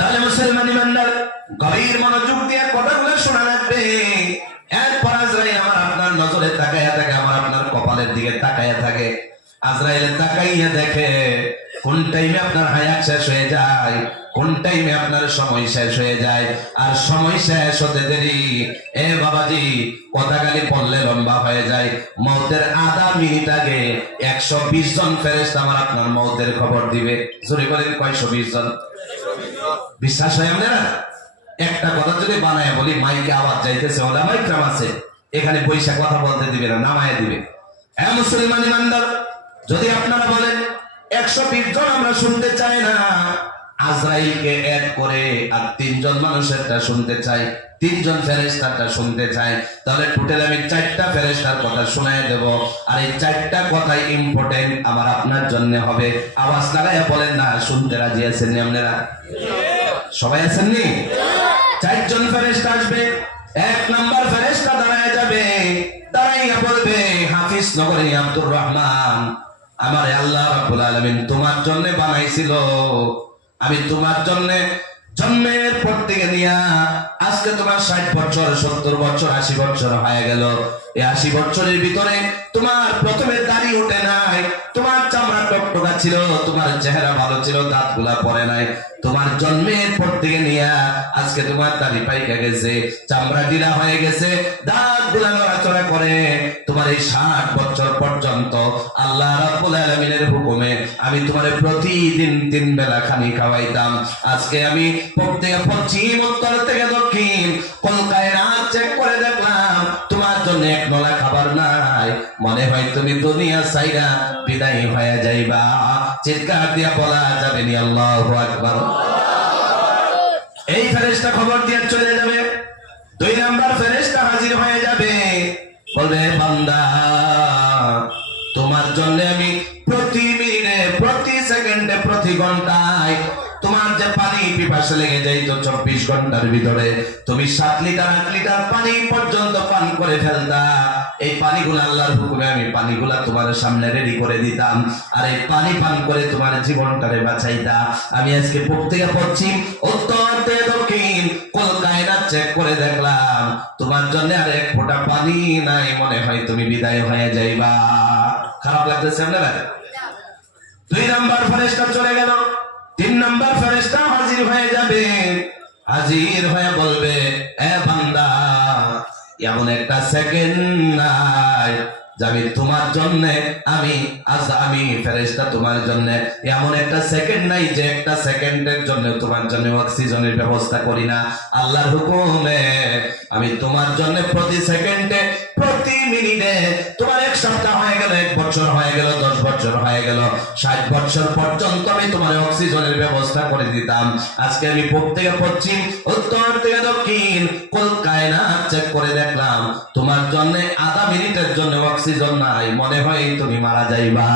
তাহলে মুসলমান ইমানদার গভীর মনোযোগ দিয়ে কথাগুলো শোনা লাগবে। এরপর আজরাইল আমার আপনার নজরে তাকায়া থাকে, আমার আপনার কপালের দিকে তাকায়া থাকে। আজরাইল তাকাইয়া দেখে কোন টাইমে আপনার হায়াত শেষ হয়ে যায়, কোন টাইমে আপনার সময় শেষ হয়ে যায়। আর সময় শেষ হতে দেরি এ বাবাজি কথা গালি পড়লে লম্বা হয়ে যায়। মওতের আধা মিনিট আগে 120 জন ফেরেশতা আমার আপনার মওতের খবর দিবে। জোরে বলেন কয়শো 20 জন? বিশ্বাস হয় আপনারা? একটা কথা যদি বানায় বলি, মাইকে আওয়াজ যাইতেছে, ওলামায়ে কেরাম আছে এখানে বৈশা কথা বলতে দিবে না, নামায় দিবে। হ্যাঁ মুসলমান ইমানদার, যদি আপনারা বলেন 120 জন আমরা শুনতে চাই না, আজরাইলকে এড করে আর 3 জন মানুষেরটা শুনতে চাই, 3 জন ফেরেশতারটা শুনতে চাই, তাহলে টোটাল আমি 4টা ফেরেশতার কথা শোনায় দেব। আর এই 4টা কথাই ইম্পর্টেন্ট আমার আপনার জন্য হবে। আওয়াজ লাগাইয়া বলেন না, শুনতে রাজি আছেন নি আপনারা? সবাই আছেন নি? 4 জন ফেরেশতা আসবে। 1 নাম্বার ফেরেশতা দাঁড়ায় যাবে, দাঁড়াইয়া বলবে, হাফিজ নগরী আব্দুর রহমান, আমারে আল্লাহ রাব্বুল আলামিন তোমার জন্য বানাইছিল। আমি তোমার জন্য জন্মের পর থেকে নিয়া আজকে তোমার 60 বছর, 70 বছর, 80 বছর হয়ে গেল। এই 80 বছরের ভিতরে তোমার প্রথমে দাড়ি উঠে নাই, তোমার চামড়া টকটকা ছিল, তোমার চেহারা ভালো ছিল, দাঁতগুলা পড়ে নাই। তোমার জন্মের পর থেকে নিয়া আজকে তোমার দাড়ি পাইকা গেছে, চামড়া ঢিলা হয়ে গেছে, দাঁতগুলা নড়াচড়া করে। তোমার এই 60 বছর পর্যন্ত আল্লাহ রাব্বুল আলামিনের হুকুমে আমি তোমারে প্রতিদিন 3 বেলা খানি খাওয়াইতাম। আজকে আমি পশ্চিম, উত্তর থেকে দক্ষিণ কলকাতায় চেক করে দেখলাম তোমার জন্য 1 নলা খাবার নাই। মনে হয় তুমি দুনিয়া ছাইরা বিদায় হয়ে যাইবা। চিৎকার দিয়া বলা যাবে নি আল্লাহু আকবার। এই ফেরেশতা খবর দিয়ে চলে যাবে। 2 নাম্বার ফেরেশতা হাজির হয়ে যাবে, বলবে, বান্দা তোমার জন্য আমি প্রতি মিনিটে, প্রতি সেকেন্ডে, প্রতি ঘন্টায় তোমার যে পানি পিপাসা লেগে যাইত 24 ঘন্টার ভিতরে তুমি 7 লিটার 8 লিটার পানি পর্যন্ত পান করে ফেলতা। এই পানিগুলো আল্লাহর হুকুমে আমি পানিগুলা তোমার সামনে রেডি করে দিতাম, আর এই পানি পান করে তোমার জীবনটারে বাঁচাইতা। আমি আজকে প্রত্যেকে পশ্চিম, উত্তর থেকে দক্ষিণ কলকাতা চেক করে দেখলাম তোমার জন্য আর 1 ফোঁটা পানি নাই। মনে হয় তুমি বিদায় হয়ে যাইবা। খারাপ লাগতেছে আপনারা? 2 নাম্বার ফেরেশতা চলে গেল। 3 নাম্বার ফেরেশতা হাজির হয়ে যাবে। হাজির হয়ে বলবে, এ বান্দা, এমন একটা সেকেন্ড নাই যে আমি তোমার জন্য, আমি ফেরেশতা তোমার জন্য এমন একটা সেকেন্ড নাই যে একটা সেকেন্ডের জন্য তোমার জন্য অক্সিজেনের ব্যবস্থা করি না। আল্লাহর হুকুমে আমি তোমার জন্য প্রতি সেকেন্ডে, প্রতি মিনিটে, তোমার 1 সপ্তাহ হয়ে গেল, 1 বছর হয়ে গেল, 10 বছর হয়ে গেল, 60 বছর পর্যন্ত আমি তোমার অক্সিজেনের ব্যবস্থা করে দিতাম। আজকে আমি প্রত্যেকে পশ্চিম, উত্তর থেকে দক্ষিণ কলকাতা চেক করে দেখলাম তোমার জন্য আধা মিনিটের জন্য অক্সিজেন নাই। মনে হয় তুমি মারা যাইবা।